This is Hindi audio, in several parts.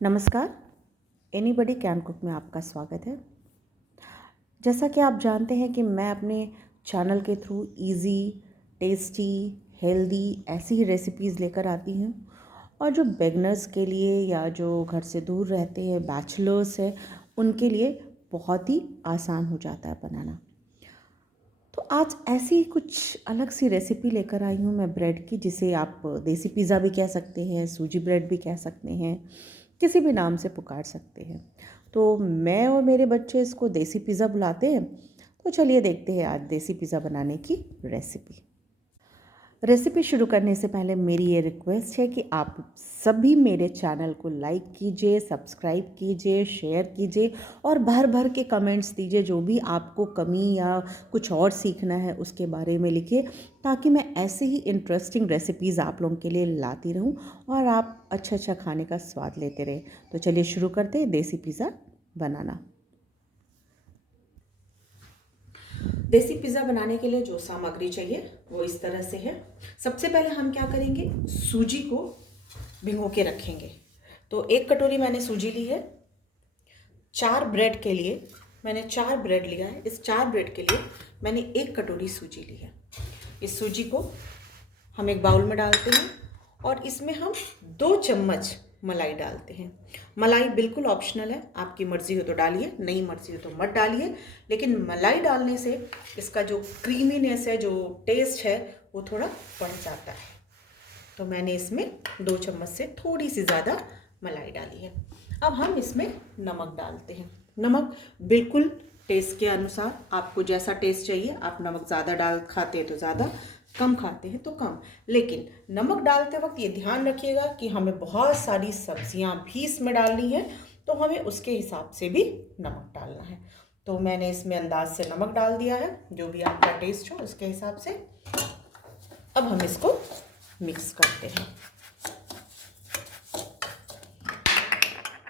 नमस्कार। एनीबडी कैन कुक में आपका स्वागत है। जैसा कि आप जानते हैं कि मैं अपने चैनल के थ्रू इजी, टेस्टी, हेल्दी ऐसी ही रेसिपीज़ लेकर आती हूँ और जो बिगनर्स के लिए या जो घर से दूर रहते हैं, बैचलर्स हैं, उनके लिए बहुत ही आसान हो जाता है बनाना। तो आज ऐसी कुछ अलग सी रेसिपी लेकर आई हूँ मैं ब्रेड की, जिसे आप देसी पिज़्ज़ा भी कह सकते हैं, सूजी ब्रेड भी कह सकते हैं, किसी भी नाम से पुकार सकते हैं। तो मैं और मेरे बच्चे इसको देसी पिज़्ज़ा बुलाते हैं। तो चलिए देखते हैं आज देसी पिज़्ज़ा बनाने की रेसिपी। रेसिपी शुरू करने से पहले मेरी ये रिक्वेस्ट है कि आप सभी मेरे चैनल को लाइक कीजिए, सब्सक्राइब कीजिए, शेयर कीजिए और भर भर के कमेंट्स दीजिए। जो भी आपको कमी या कुछ और सीखना है उसके बारे में लिखिए, ताकि मैं ऐसे ही इंटरेस्टिंग रेसिपीज़ आप लोगों के लिए लाती रहूं और आप अच्छा अच्छा खाने का स्वाद लेते रहें। तो चलिए शुरू करते हैं देसी पिज़्ज़ा बनाना। देसी पिज़्ज़ा बनाने के लिए जो सामग्री चाहिए वो इस तरह से है। सबसे पहले हम क्या करेंगे, सूजी को भिगो के रखेंगे। तो 1 कटोरी मैंने सूजी ली है। 4 ब्रेड के लिए मैंने 4 ब्रेड लिया है। इस 4 ब्रेड के लिए मैंने 1 कटोरी सूजी ली है। इस सूजी को हम एक बाउल में डालते हैं और इसमें हम 2 चम्मच मलाई डालते हैं। मलाई बिल्कुल ऑप्शनल है, आपकी मर्ज़ी हो तो डालिए, नहीं मर्ज़ी हो तो मत डालिए। लेकिन मलाई डालने से इसका जो क्रीमीनेस है, जो टेस्ट है, वो थोड़ा बढ़ जाता है। तो मैंने इसमें 2 चम्मच से थोड़ी सी ज़्यादा मलाई डाली है। अब हम इसमें नमक डालते हैं। नमक बिल्कुल टेस्ट के अनुसार, आपको जैसा टेस्ट चाहिए। आप नमक ज़्यादा डाल खाते हैं तो ज़्यादा, कम खाते हैं तो कम। लेकिन नमक डालते वक्त ये ध्यान रखिएगा कि हमें बहुत सारी सब्जियां भी इसमें डालनी है, तो हमें उसके हिसाब से भी नमक डालना है। तो मैंने इसमें अंदाज से नमक डाल दिया है, जो भी आपका टेस्ट हो उसके हिसाब से। अब हम इसको मिक्स करते हैं।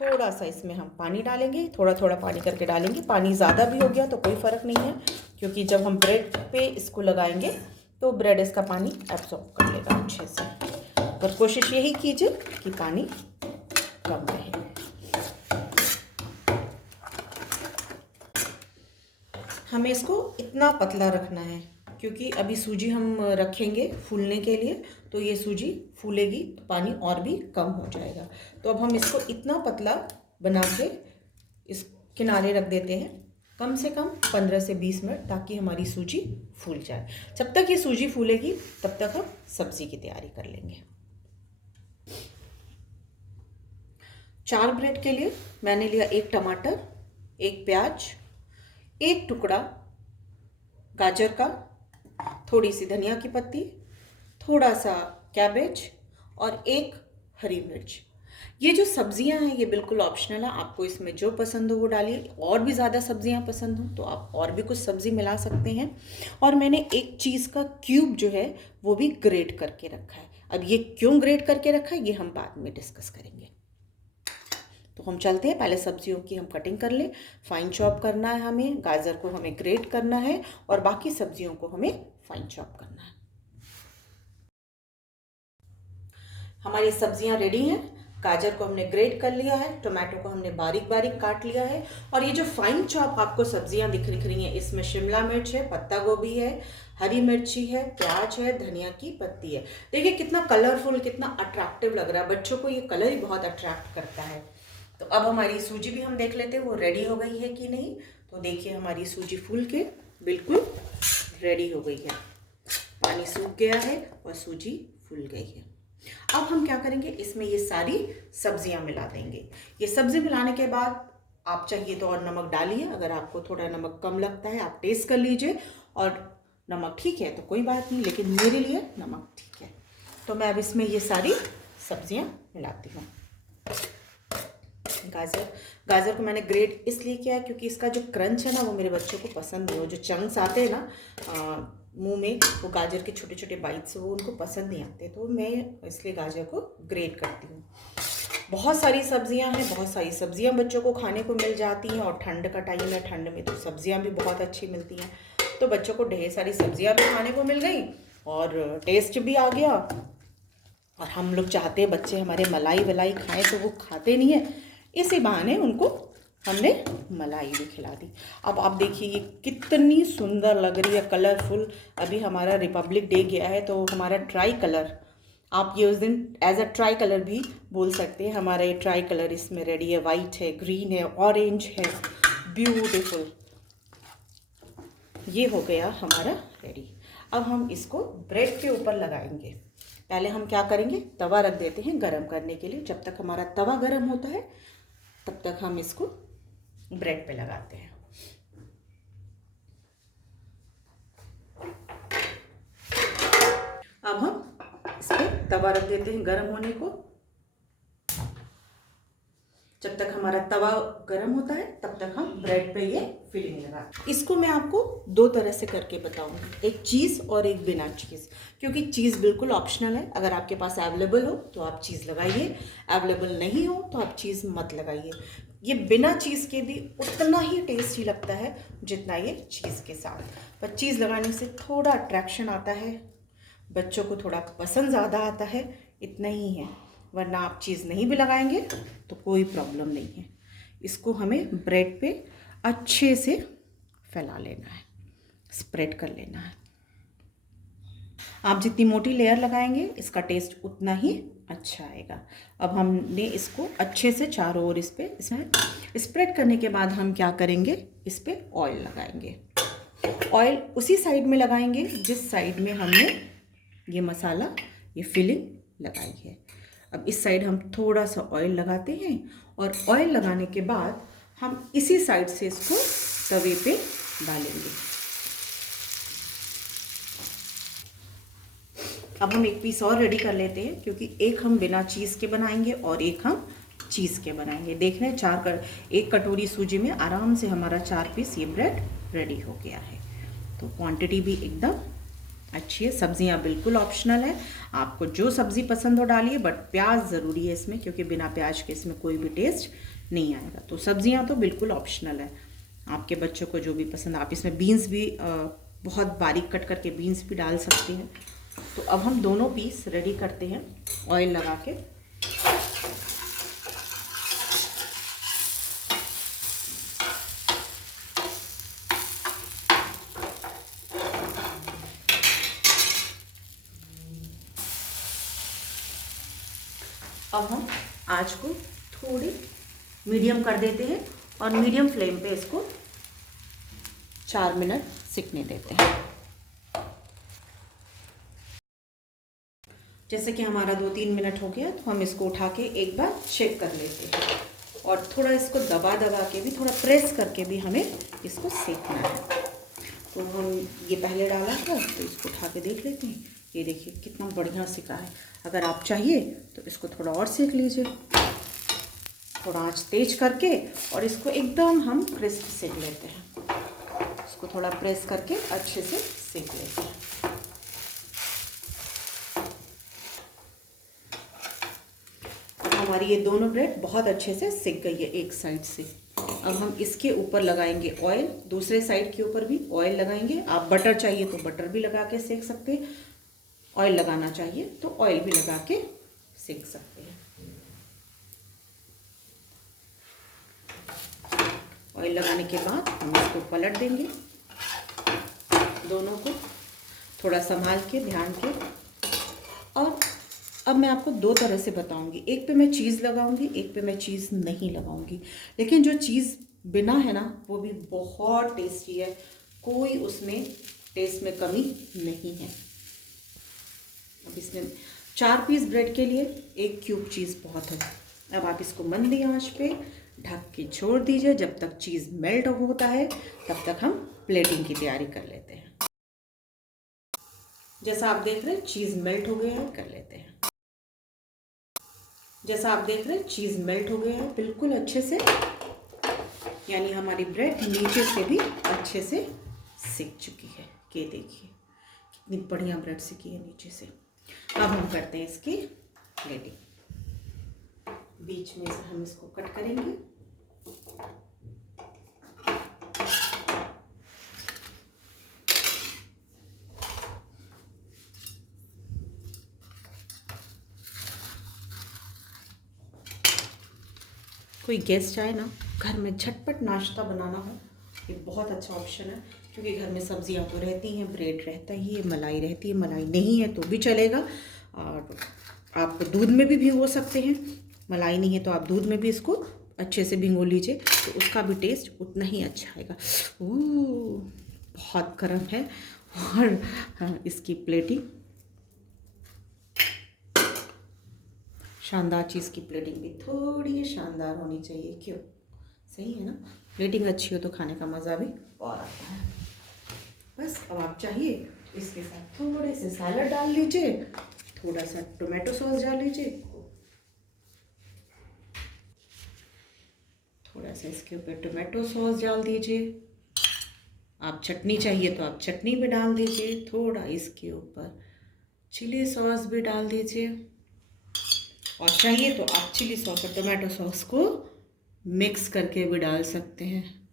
थोड़ा सा इसमें हम पानी डालेंगे, थोड़ा थोड़ा पानी करके डालेंगे। पानी ज़्यादा भी हो गया तो कोई फ़र्क नहीं है, क्योंकि जब हम ब्रेड पे इसको लगाएंगे तो ब्रेड इसका पानी एब्जॉर्ब कर लेगा अच्छे से। पर कोशिश यही कीजिए कि पानी कम रहे। हमें इसको इतना पतला रखना है, क्योंकि अभी सूजी हम रखेंगे फूलने के लिए, तो ये सूजी फूलेगी तो पानी और भी कम हो जाएगा। तो अब हम इसको इतना पतला बना के इस किनारे रख देते हैं, कम से कम 15 से 20 मिनट, ताकि हमारी सूजी फूल जाए। जब तक ये सूजी फूलेगी तब तक हम सब्ज़ी की तैयारी कर लेंगे। 4 ब्रेड के लिए मैंने लिया 1 टमाटर, 1 प्याज, 1 टुकड़ा गाजर का, थोड़ी सी धनिया की पत्ती, थोड़ा सा कैबेज और 1 हरी मिर्च। ये जो सब्जियां हैं ये बिल्कुल ऑप्शनल है, आपको इसमें जो पसंद हो वो डालिए। और भी ज़्यादा सब्जियां पसंद हो तो आप और भी कुछ सब्जी मिला सकते हैं। और मैंने एक चीज़ का क्यूब जो है वो भी ग्रेट करके रखा है। अब ये क्यों ग्रेट करके रखा है ये हम बाद में डिस्कस करेंगे। तो हम चलते हैं, पहले सब्जियों की हम कटिंग कर लें। फाइन चॉप करना है हमें, गाजर को हमें ग्रेट करना है और बाकी सब्जियों को हमें फाइन चॉप करना है। हमारी सब्जियां रेडी हैं। गाजर को हमने ग्रेट कर लिया है, टोमेटो को हमने बारीक बारीक काट लिया है, और ये जो फाइन चॉप आपको सब्जियां दिख रही हैं इसमें शिमला मिर्च है, पत्ता गोभी है, हरी मिर्ची है, प्याज है, धनिया की पत्ती है। देखिए कितना कलरफुल, कितना अट्रैक्टिव लग रहा है। बच्चों को ये कलर ही बहुत अट्रैक्ट करता है। तो अब हमारी सूजी भी हम देख लेते हैं वो रेडी हो गई है कि नहीं। तो देखिए हमारी सूजी फूल के बिल्कुल रेडी हो गई है। पानी सूख गया है और सूजी फूल गई है। अब हम क्या करेंगे, इसमें ये सारी सब्जियां मिला देंगे। ये सब्जी मिलाने के बाद आप चाहिए तो और नमक डालिए। अगर आपको थोड़ा नमक कम लगता है आप टेस्ट कर लीजिए, और नमक ठीक है तो कोई बात नहीं, लेकिन मेरे लिए नमक ठीक है। तो मैं अब इसमें ये सारी सब्जियां मिलाती हूँ। गाजर को मैंने ग्रेट इसलिए किया है क्योंकि इसका जो क्रंच है ना वो मेरे बच्चों को पसंद है। वो जो चंक्स आते हैं ना मुंह में, वो गाजर के छोटे छोटे बाइट्स, वो उनको पसंद नहीं आते, तो मैं इसलिए गाजर को ग्रेट करती हूँ। बहुत सारी सब्जियां हैं, बहुत सारी सब्जियां बच्चों को खाने को मिल जाती हैं, और ठंड का टाइम है, ठंड में तो सब्जियां भी बहुत अच्छी मिलती हैं। तो बच्चों को ढेर सारी सब्जियां भी खाने को मिल गई और टेस्ट भी आ गया। और हम लोग चाहते हैं बच्चे हमारे मलाई वलाई खाएं, तो वो खाते नहीं है, इसी बहाने उनको हमने मलाई भी खिला दी। अब आप देखिए ये कितनी सुंदर लग रही है, कलरफुल। अभी हमारा रिपब्लिक डे गया है, तो हमारा ट्राई कलर, आप ये उस दिन एज अ ट्राई कलर भी बोल सकते हैं। हमारा ये ट्राई कलर इसमें रेडी है, वाइट है, ग्रीन है, ऑरेंज है, ब्यूटीफुल। ये हो गया हमारा रेडी। अब हम इसको ब्रेड के ऊपर लगाएंगे। पहले हम क्या करेंगे, तवा रख देते हैं गरम करने के लिए। जब तक हमारा तवा गरम होता है तब तक हम इसको ब्रेड पे लगाते हैं। अब हम इस पर तवा रख देते हैं गरम होने को। जब तक हमारा तवा गरम होता है तब तक हम ब्रेड पे ये फिलिंग लगाते हैं। इसको मैं आपको दो तरह से करके बताऊंगी, एक चीज़ और एक बिना चीज़, क्योंकि चीज़ बिल्कुल ऑप्शनल है। अगर आपके पास अवेलेबल हो तो आप चीज़ लगाइए, अवेलेबल नहीं हो तो आप चीज़ मत लगाइए। ये बिना चीज़ के भी उतना ही टेस्टी लगता है जितना ये चीज़ के साथ, पर चीज़ लगाने से थोड़ा अट्रैक्शन आता है, बच्चों को थोड़ा पसंद ज़्यादा आता है, इतना ही है। वरना आप चीज़ नहीं भी लगाएंगे तो कोई प्रॉब्लम नहीं है। इसको हमें ब्रेड पे अच्छे से फैला लेना है, स्प्रेड कर लेना है। आप जितनी मोटी लेयर लगाएंगे इसका टेस्ट उतना ही अच्छा आएगा। अब हमने इसको अच्छे से चारों ओर इसमें स्प्रेड करने के बाद हम क्या करेंगे, इस पर ऑयल लगाएंगे। ऑयल उसी साइड में लगाएंगे जिस साइड में हमने ये मसाला, ये फिलिंग लगाई है। अब इस साइड हम थोड़ा सा ऑयल लगाते हैं, और ऑयल लगाने के बाद हम इसी साइड से इसको तवे पे डालेंगे। अब हम एक पीस और रेडी कर लेते हैं, क्योंकि एक हम बिना चीज़ के बनाएंगे और एक हम चीज़ के बनाएंगे। देख रहे हैं एक कटोरी सूजी में आराम से हमारा 4 पीस ये ब्रेड रेडी हो गया है। तो क्वांटिटी भी एकदम अच्छी है। सब्जियां बिल्कुल ऑप्शनल है, आपको जो सब्ज़ी पसंद हो डालिए, बट प्याज ज़रूरी है इसमें, क्योंकि बिना प्याज के इसमें कोई भी टेस्ट नहीं आएगा। तो सब्जियां तो बिल्कुल ऑप्शनल है, आपके बच्चों को जो भी पसंद। आप इसमें बीन्स भी बहुत बारीक कट करके बीन्स भी डाल सकते हैं। तो अब हम दोनों पीस रेडी करते हैं ऑयल लगा के। अब हम आंच को थोड़ी मीडियम कर देते हैं और मीडियम फ्लेम पे इसको 4 मिनट सिकने देते हैं। जैसे कि हमारा 2-3 मिनट हो गया, तो हम इसको उठा के एक बार चेक कर लेते हैं, और थोड़ा इसको दबा के भी, थोड़ा प्रेस करके भी हमें इसको सेकना है। तो हम ये पहले डाला था, तो इसको उठा के देख लेते हैं। ये देखिए कितना बढ़िया सिका है। अगर आप चाहिए तो इसको थोड़ा और सेक लीजिए, थोड़ा आंच तेज करके, और इसको एकदम हम क्रिस्प सेक लेते हैं। इसको थोड़ा प्रेस करके अच्छे से सेक लेते हैं। हमारी ये दोनों ब्रेड बहुत अच्छे से सिक गई है एक साइड से। अब हम इसके ऊपर लगाएंगे ऑयल, दूसरे साइड के ऊपर भी ऑयल लगाएंगे। आप बटर चाहिए तो बटर भी लगा के सेक सकते हैं, ऑयल लगाना चाहिए तो ऑयल भी लगा के सेक सकते हैं। ऑयल लगाने के बाद हम इसको पलट देंगे, दोनों को थोड़ा संभाल के, ध्यान के। और अब मैं आपको दो तरह से बताऊंगी, एक पे मैं चीज़ लगाऊंगी, एक पे मैं चीज़ नहीं लगाऊंगी। लेकिन जो चीज़ बिना है ना, वो भी बहुत टेस्टी है, कोई उसमें टेस्ट में कमी नहीं है। अब इसमें 4 पीस ब्रेड के लिए 1 क्यूब चीज़ बहुत है। अब आप इसको मंदी आंच पे ढक के छोड़ दीजिए। जब तक चीज़ मेल्ट होता है तब तक हम प्लेटिंग की तैयारी कर लेते हैं। जैसा आप देख रहे हैं चीज़ मेल्ट हो गया है, कर लेते हैं। जैसा आप देख रहे हैं चीज़ मेल्ट हो गया है बिल्कुल अच्छे से, यानी हमारी ब्रेड नीचे से भी अच्छे से सिक चुकी है। ये देखिए कितनी बढ़िया ब्रेड सिकी है नीचे से। अब हम करते हैं इसकी प्लेटिंग। बीच में से हम इसको कट करेंगे। कोई गेस्ट आए ना, घर में झटपट नाश्ता बनाना हो, ये बहुत अच्छा ऑप्शन है। क्योंकि घर में सब्जियां तो रहती हैं, ब्रेड रहता ही है, मलाई रहती है, मलाई नहीं है तो भी चलेगा। और आप दूध में भी भिगो सकते हैं, मलाई नहीं है तो आप दूध में भी इसको अच्छे से भिगो लीजिए, तो उसका भी टेस्ट उतना ही अच्छा आएगा। ओह, बहुत गर्म है। और हाँ, इसकी प्लेटिंग शानदार, चीज़ की प्लेटिंग भी थोड़ी शानदार होनी चाहिए, क्यों? सही है ना? प्लेटिंग अच्छी हो तो खाने का मज़ा भी और आता है। बस अब आप चाहिए इसके साथ थोड़े से सैलड डाल लीजिए, थोड़ा सा टोमेटो सॉस डाल लीजिए, थोड़ा सा इसके ऊपर टोमेटो सॉस डाल दीजिए। आप चटनी चाहिए तो आप चटनी भी डाल दीजिए, थोड़ा इसके ऊपर चिली सॉस भी डाल दीजिए, और चाहिए तो आप चिली सॉस और टोमेटो सॉस को मिक्स करके भी डाल सकते हैं।